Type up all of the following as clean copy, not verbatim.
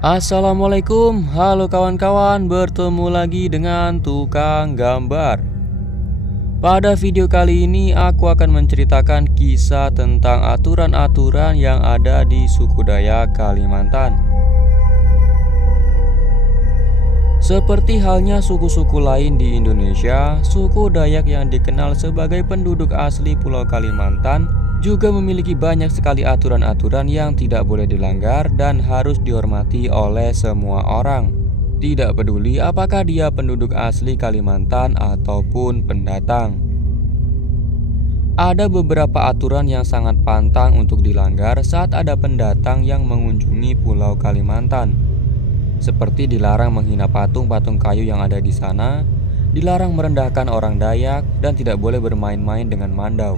Assalamualaikum, halo kawan-kawan, bertemu lagi dengan tukang gambar. Pada video kali ini aku akan menceritakan kisah tentang aturan-aturan yang ada di suku Dayak Kalimantan. Seperti halnya suku-suku lain di Indonesia, suku Dayak yang dikenal sebagai penduduk asli Pulau Kalimantan juga memiliki banyak sekali aturan-aturan yang tidak boleh dilanggar dan harus dihormati oleh semua orang. Tidak peduli apakah dia penduduk asli Kalimantan ataupun pendatang. Ada beberapa aturan yang sangat pantang untuk dilanggar saat ada pendatang yang mengunjungi Pulau Kalimantan. Seperti dilarang menghina patung-patung kayu yang ada di sana, dilarang merendahkan orang Dayak, dan tidak boleh bermain-main dengan mandau.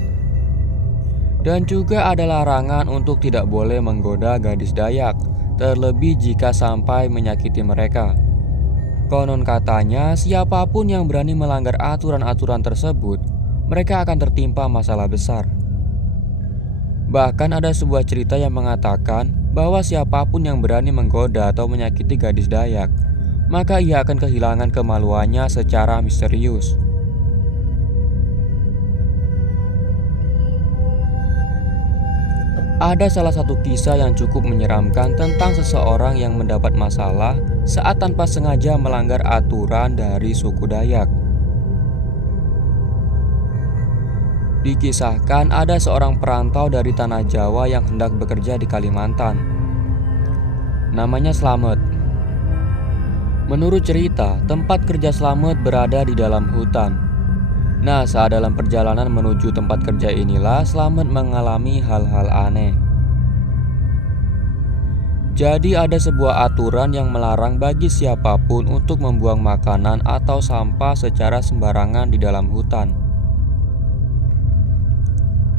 Dan juga ada larangan untuk tidak boleh menggoda gadis Dayak, terlebih jika sampai menyakiti mereka. Konon katanya, siapapun yang berani melanggar aturan-aturan tersebut, mereka akan tertimpa masalah besar. Bahkan ada sebuah cerita yang mengatakan bahwa siapapun yang berani menggoda atau menyakiti gadis Dayak, maka ia akan kehilangan kemaluannya secara misterius. Ada salah satu kisah yang cukup menyeramkan tentang seseorang yang mendapat masalah saat tanpa sengaja melanggar aturan dari suku Dayak. Dikisahkan ada seorang perantau dari tanah Jawa yang hendak bekerja di Kalimantan. Namanya Slamet. Menurut cerita, tempat kerja Slamet berada di dalam hutan. Nah, saat dalam perjalanan menuju tempat kerja inilah Slamet mengalami hal-hal aneh. Jadi ada sebuah aturan yang melarang bagi siapapun untuk membuang makanan atau sampah secara sembarangan di dalam hutan.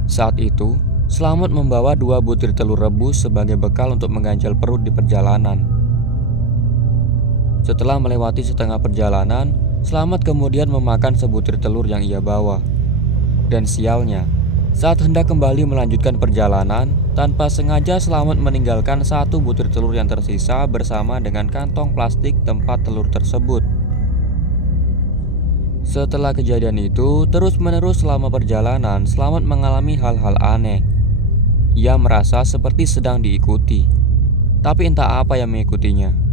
Saat itu, Slamet membawa 2 butir telur rebus sebagai bekal untuk mengganjal perut di perjalanan. Setelah melewati setengah perjalanan, Slamet kemudian memakan sebutir telur yang ia bawa. Dan sialnya, saat hendak kembali melanjutkan perjalanan, tanpa sengaja Slamet meninggalkan 1 butir telur yang tersisa bersama dengan kantong plastik tempat telur tersebut. Setelah kejadian itu, terus-menerus selama perjalanan, Slamet mengalami hal-hal aneh. Ia merasa seperti sedang diikuti, tapi entah apa yang mengikutinya.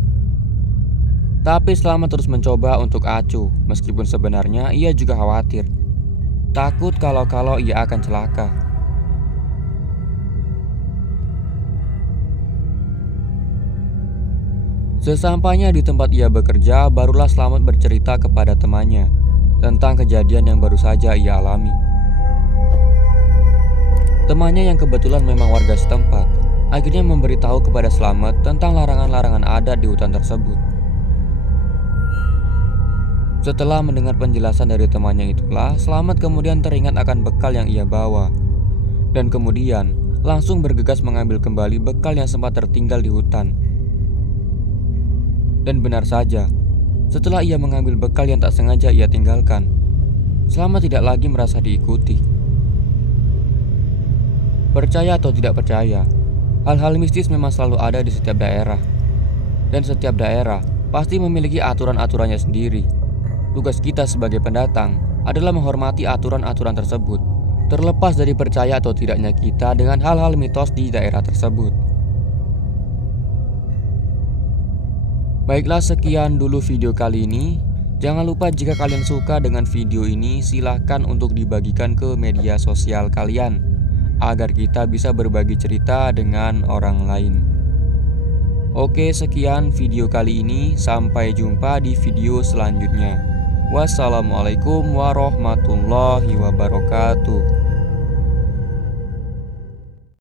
Tapi Slamet terus mencoba untuk acuh, meskipun sebenarnya ia juga khawatir. Takut kalau ia akan celaka. Sesampainya di tempat ia bekerja, barulah Slamet bercerita kepada temannya tentang kejadian yang baru saja ia alami. Temannya yang kebetulan memang warga setempat, akhirnya memberitahu kepada Slamet tentang larangan-larangan adat di hutan tersebut. Setelah mendengar penjelasan dari temannya itulah, Slamet kemudian teringat akan bekal yang ia bawa. Dan kemudian langsung bergegas mengambil kembali bekal yang sempat tertinggal di hutan. Dan benar saja, setelah ia mengambil bekal yang tak sengaja ia tinggalkan, Slamet tidak lagi merasa diikuti. Percaya atau tidak percaya, hal-hal mistis memang selalu ada di setiap daerah. Dan setiap daerah pasti memiliki aturan-aturannya sendiri. Tugas kita sebagai pendatang adalah menghormati aturan-aturan tersebut, terlepas dari percaya atau tidaknya kita dengan hal-hal mitos di daerah tersebut. Baiklah, sekian dulu video kali ini. Jangan lupa jika kalian suka dengan video ini, silahkan untuk dibagikan ke media sosial kalian, agar kita bisa berbagi cerita dengan orang lain. Oke, sekian video kali ini. Sampai jumpa di video selanjutnya. Wassalamualaikum warahmatullahi wabarakatuh.